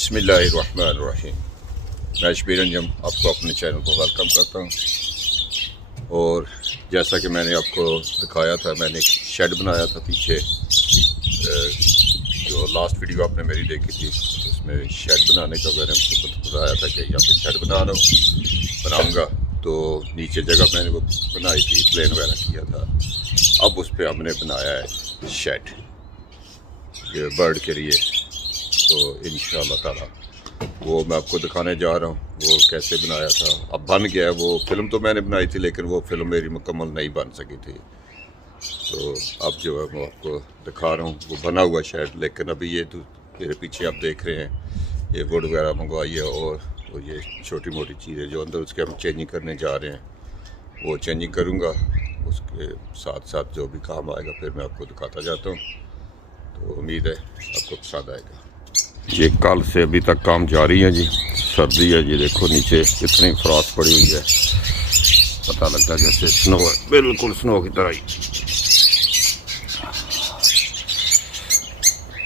स्मिल्लाहिर्रहमानिर्रहीम। मैं अंजम आपको अपने चैनल पर वेलकम करता हूँ। और जैसा कि मैंने आपको दिखाया था, मैंने एक शेड बनाया था पीछे। जो लास्ट वीडियो आपने मेरी देखी थी उसमें शेड बनाने का मैंने आपको बताया था कि यहाँ पे शेड बनाऊँगा। तो नीचे जगह मैंने वो बनाई थी, प्लेन वगैरह किया था। अब उस पर हमने बनाया है शेड ये बर्ड के लिए। तो इंशाअल्लाह ताला वो मैं आपको दिखाने जा रहा हूँ वो कैसे बनाया था। अब बन गया है। वो फ़िल्म तो मैंने बनाई थी लेकिन वो फ़िल्म मेरी मुकम्मल नहीं बन सकी थी। तो अब जो है मैं आपको दिखा रहा हूँ वो बना हुआ शेड। लेकिन अभी ये तो मेरे पीछे आप देख रहे हैं ये वुड वगैरह मंगवाई है और ये छोटी मोटी चीज़ें जो अंदर उसके हम चेंजिंग करने जा रहे हैं वो चेंजिंग करूँगा। उसके साथ साथ जो भी काम आएगा फिर मैं आपको दिखाता जाता हूँ। तो उम्मीद है आपको पसंद आएगा। ये कल से अभी तक काम जारी है जी। सर्दी है जी, देखो नीचे कितनी फ्रॉस्ट पड़ी हुई है। पता लगता है जैसे स्नो है, बिल्कुल स्नो की तरह ही।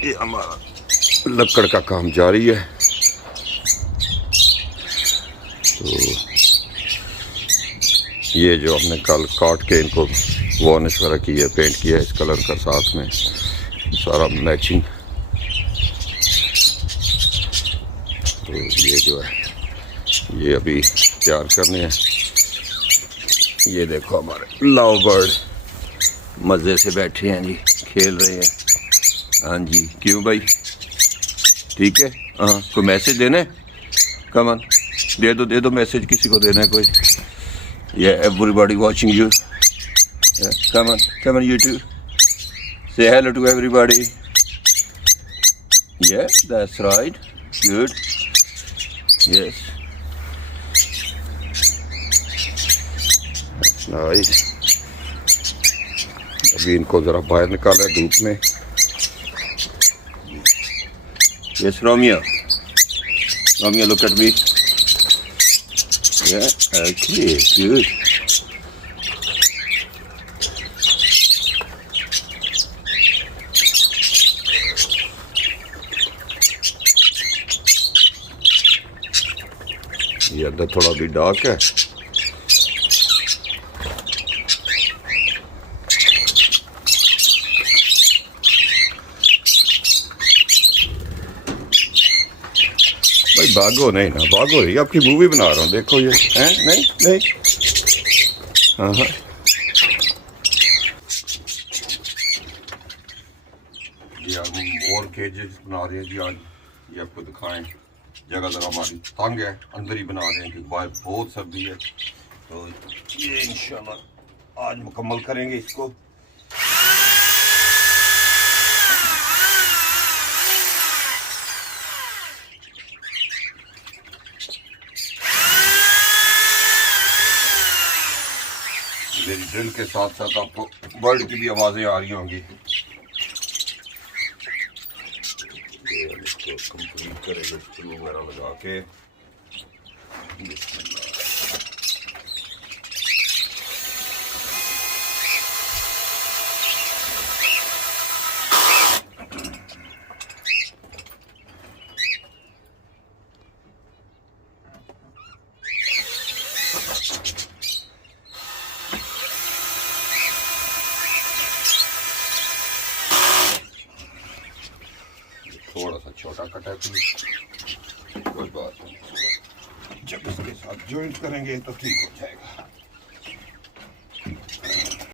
ये हमारा लकड़ का काम जारी है। तो ये जो हमने कल काट के इनको वार्निश वगैरह की है, पेंट किया है इस कलर का, साथ में सारा मैचिंग। तो ये जो है ये अभी तैयार करने हैं। ये देखो हमारे लव बर्ड मज़े से बैठे हैं जी, खेल रहे हैं। हाँ जी, क्यों भाई, ठीक है। हाँ, कोई मैसेज देना है? कम ऑन, दे दो मैसेज, किसी को देना है कोई। ये everybody watching you, come on you to say hello to everybody. Yeah, that's right. Good. Yes. That's nice. अभी इनको ज़रा बाहर निकाला धूप में। Yes, Romeo. Romeo, look at me. Yeah. Okay. Good. ये अंदर थोड़ा भी डार्क है। भाई भागो नहीं ना, भागो नहीं, आपकी मूवी बना रहा हूँ, देखो ये हैं। नहीं हाँ जी। हम और केजेस बना रहे हैं जी आज। ये आपको दिखाएं, जगह जगह हमारी तंग है, अंदर ही बना रहे हैं क्योंकि बाहर बहुत सर्दी है। तो ये इंशाल्लाह आज मुकम्मल करेंगे इसको। मेरी ड्रिल के साथ साथ आपको बर्ड की भी आवाज़ें आ रही होंगी। इसको कंप्लीट करेंगे स्क्रू वगैरह लगा के। थोड़ा सा छोटा कट है, कोई बात नहीं, जब इसके साथ जॉइंट करेंगे तो ठीक हो जाएगा।